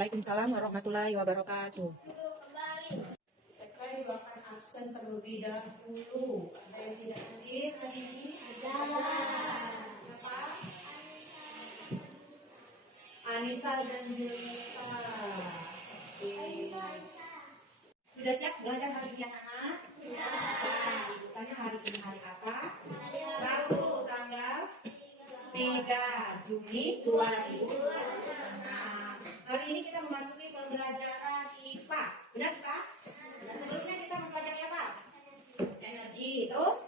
Waalaikumsalam warahmatullahi wabarakatuh. Saya akan absen terlebih dahulu. Ada yang tidak hadir hari ini? Ada. Siapa? Anissa dan Julita. Sudah siap belajar hari ini anak? Sudah. Tanya hari ini hari apa? Rabu tanggal 3 Juni 2026. Hari ini kita memasuki pembelajaran IPA. Benar Pak? Sebelumnya kita mempelajari apa? Energi, terus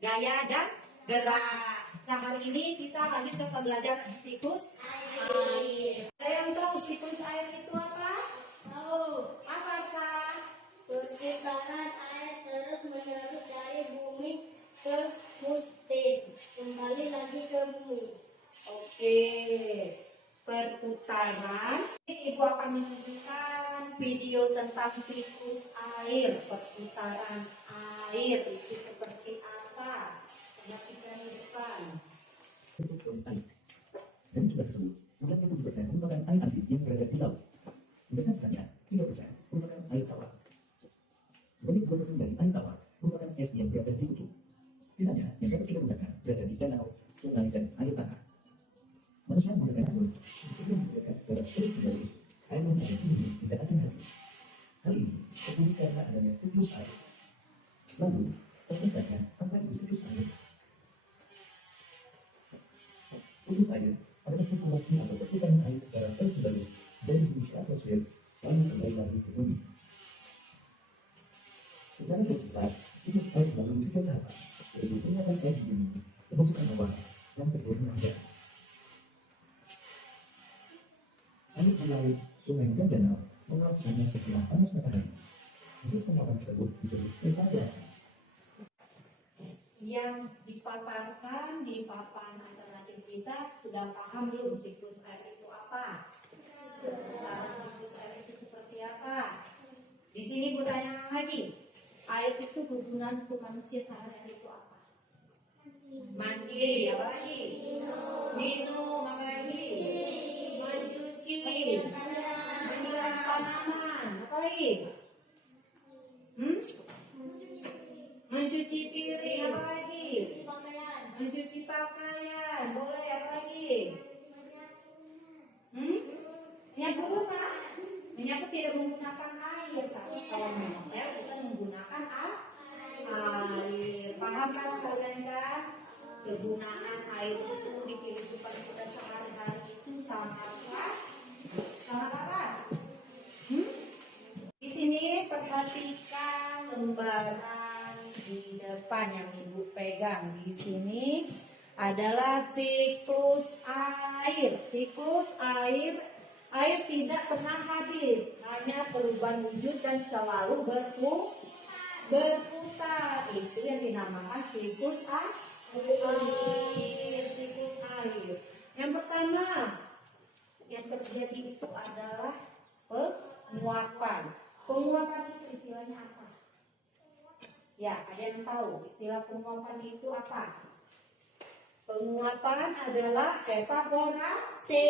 gaya dan gerak. Nah, hari ini kita lanjut ke pembelajaran siklus air. Ada yang tahu siklus air itu apa? Tahu. Apa Pak? Perputaran air terus menerus dari bumi ke mustin, kembali lagi ke bumi. Oke. Perputaran. Ibu akan menunjukkan video tentang siklus air. Perputaran air itu seperti apa? Perhatikan di depan. Dan jumlah tersebut, 97% merupakan air asin yang berada di laut. Sedangkan sisanya 3% merupakan air tawar. Sebanyak 2% dari air tawar merupakan es yang berada di kutub. Sisanya yang dapat kita gunakan berada di danau, sungai, dan air tanah. Manusia menggunakan air untuk menggunakan secara terus-menerus. Air yang ada di sini tidak akan habis. Hal ini terjadi karena adanya siklus air. Lalu, pertanyaannya, apa itu siklus air? Siklus air adalah sirkulasi atau perputaran air secara terus-menerus dari bumi ke atmosfer lalu kembali lagi ke bumi. Secara garis besar, siklus air melalui tiga tahapan, yaitu penguapan air di bumi, pembentukan awan, dan turunnya hujan. Air di laut, sungai, dan danau menguap hanya setelah panas matahari. Proses penguapan tersebut disebut evaporasi. Yang dipaparkan di papan alternatif kita sudah paham belum siklus air itu apa? Siklus air itu seperti apa? Di sini Bu tanya lagi. Air itu kegunaan untuk manusia sehari-hari itu apa? Mandi, apa lagi? Minum, apa lagi? Mencuci, menyiram tanaman, apa lagi? Mencuci piring, apa lagi? Mencuci pakaian, boleh, apa lagi? Menyapu rumah. Menyapu tidak menggunakan air, tapi kalau mengepel kita menggunakan air. Paham kan kalian kan? Kegunaan air itu di kehidupan kita sehari-hari itu sangat apa? Sangat apa? Di sini perhatikan lembaran di depan yang Ibu pegang. Di sini adalah siklus air. Siklus air tidak pernah habis, hanya perubahan wujud dan selalu berputar. Itu yang dinamakan siklus air. Siklus air. Yang pertama yang terjadi itu adalah penguapan. Penguapan itu istilahnya apa? Ya, ada yang tahu istilah penguapan itu apa? Penguapan adalah evaporasi.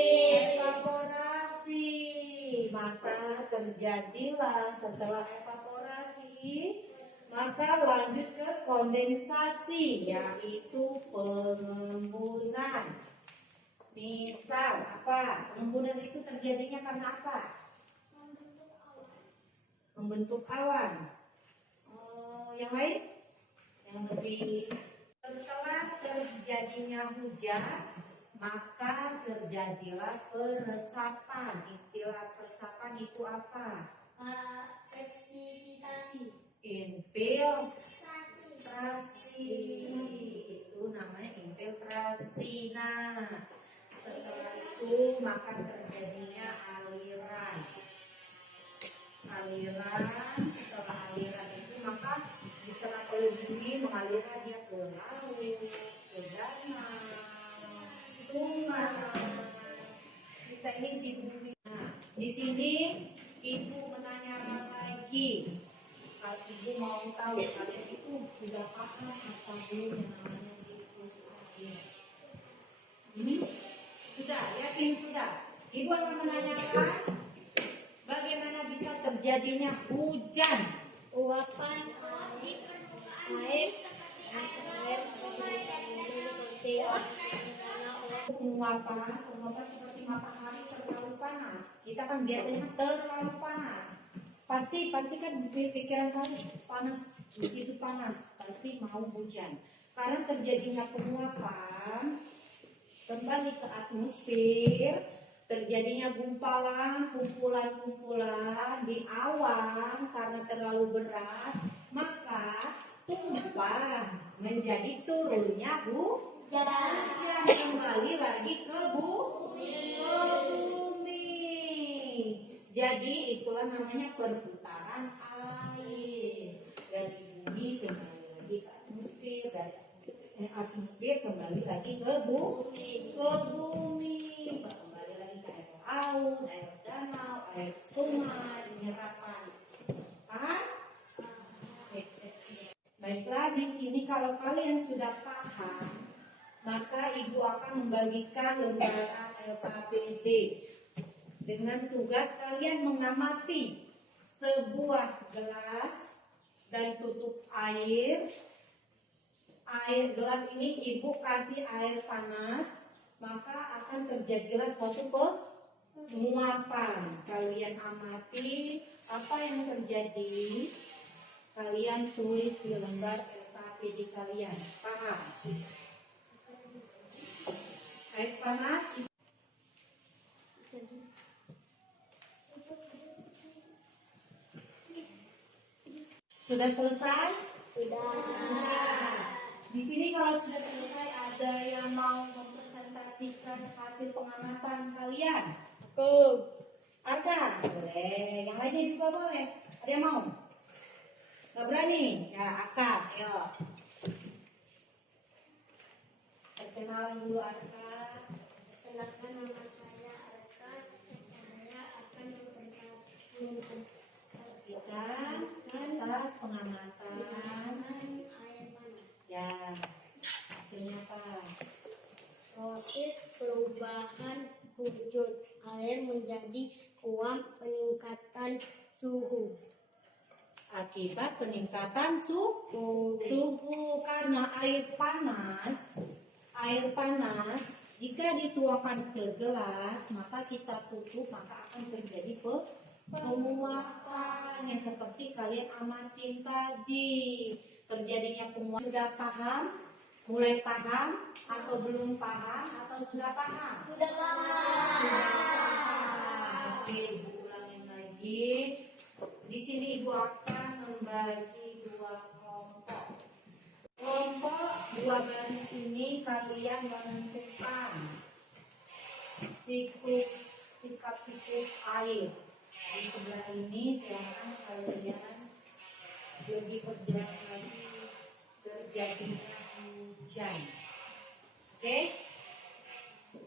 Maka terjadilah setelah evaporasi, maka lanjut ke kondensasi, yaitu pengembunan. Misal apa? Pengembunan itu terjadinya karena apa? Membentuk awan. Yang lain? Yang lebih. Setelah terjadinya hujan, maka terjadilah peresapan. Istilah peresapan itu apa? Presipitasi. Infiltrasi. Itu namanya infiltrasi. Nah, setelah itu maka terjadinya aliran. Setelah aliran itu maka diserap oleh bumi, mengalirlah dia ke laut, ke danau, sungai. Kita ini di bumi. Nah, di sini Ibu menanyakan lagi. Kalau Ibu mau tahu kalian itu sudah paham apa dulu yang namanya siklus air? Sudah, yakin sudah? Ibu akan menanyakan bagaimana bisa terjadinya hujan. Uapan air seperti Penguapan seperti matahari terlalu panas. Kita kan biasanya terlalu panas. Pasti kan pikiran kamu panas, begitu panas, pasti mau hujan. Karena terjadinya penguapan kembali ke atmosfer, terjadinya gumpalan, kumpulan-kumpulan di awan karena terlalu berat, maka tumpah menjadi turunnya hujan kembali lagi ke bumi. Jadi itulah namanya perputaran air dari bumi kembali lagi ke atmosfer, dari atmosfer kembali lagi ke bumi, kembali lagi ke air laut, air danau, air sungai, penyerapan. Paham? Baiklah, di sini kalau kalian sudah paham, maka ibu akan membagikan lembaran LKPD dengan tugas kalian mengamati sebuah gelas dan tutup air. Gelas ini ibu kasih air panas, maka akan terjadilah suatu penguapan. Kalian amati apa yang terjadi, kalian tulis di lembar LKPD kalian. Paham? Air panas sudah selesai? sudah. Di sini kalau sudah selesai, ada yang mau mempresentasikan hasil pengamatan kalian? Aku Ada? Boleh. Yang lainnya juga boleh. Ada yang mau? Gak berani? Ya, akad. Ayo. Perkenalan dulu akad. Kenalkan, nama saya Arka. Saya akan mempresentasikan Atas pengamatan. air panas. Ya. Hasilnya apa? Proses perubahan wujud air menjadi uap peningkatan suhu. Akibat peningkatan suhu karena air panas jika dituangkan ke gelas maka kita tutup, maka akan terjadi penguapan yang seperti kalian amatin tadi. Terjadinya penguapan. Sudah paham? Mulai paham atau belum paham atau sudah paham? Sudah paham. Oke, ibu ulangin lagi. Di sini ibu akan membagi dua kelompok. Kelompok dua baris ini kalian menentukan sikap-siklus air. Di sebelah ini silakan kalian lebih perjelas lagi terjadinya hujan. Oke?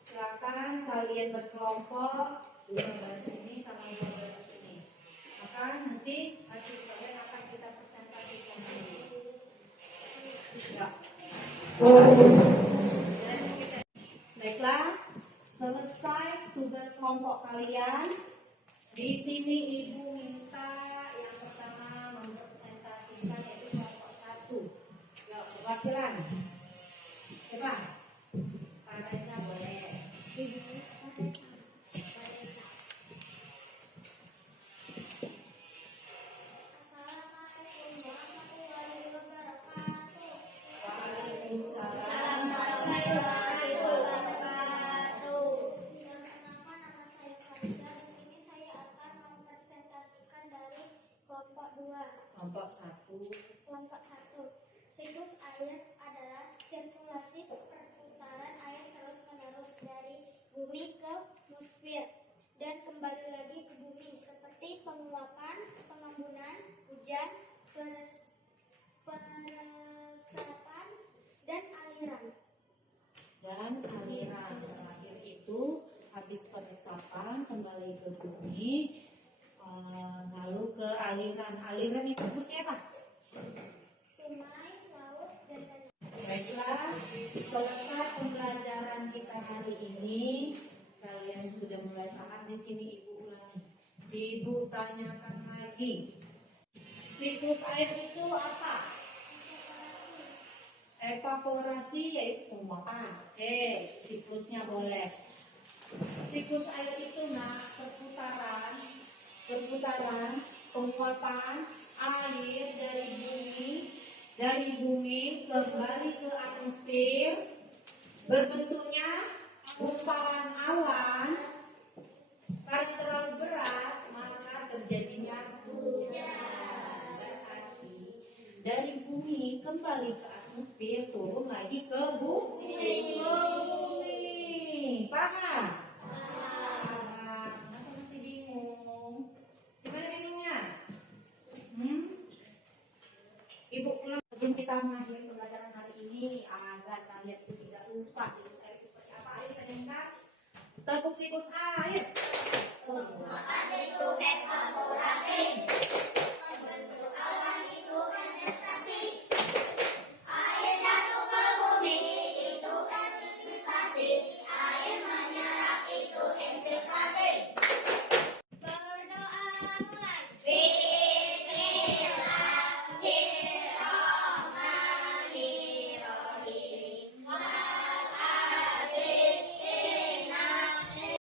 Silakan kalian berkelompok dua baris ini sama dua baris ini. Maka nanti hasil kalian akan kita presentasikan dulu. Ya. Baiklah, selesai tugas kelompok kalian. Di sini ibu minta yang pertama mempresentasikan yaitu kelompok 1. Ya, perwakilan. Coba. Pak Reza boleh. Waalaikumsalam. Kelompok 1. Kelompok 1. Siklus air adalah sirkulasi perputaran air terus-menerus dari bumi ke atmosfer dan kembali lagi ke bumi seperti penguapan, pengembunan, hujan, peresapan, dan aliran. Dan aliran terakhir itu habis peresapan kembali ke bumi, lalu ke aliran. Aliran itu seperti apa? Sungai, laut, dan danau. Baiklah, selesai pembelajaran kita hari ini. Kalian sudah mulai paham di sini, Ibu ulangi. Ibu tanyakan lagi. Siklus air itu apa? Evaporasi yaitu penguapan. Oke, siklusnya boleh. Siklus air itu perputaran penguapan air dari bumi kembali ke atmosfer berbentuknya gumpalan awan. Karena terlalu berat maka terjadinya hujan. Berarti dari bumi kembali ke atmosfer turun lagi ke bumi. Paham? Kenapa masih bingung? Gimana bingungnya? Ibu ulang sebelum kita mengakhiri pembelajaran hari ini agar kalian itu tidak lupa siklus air itu seperti apa. Ayo kita nyanyikan tepuk siklus air. Itu evaporasi.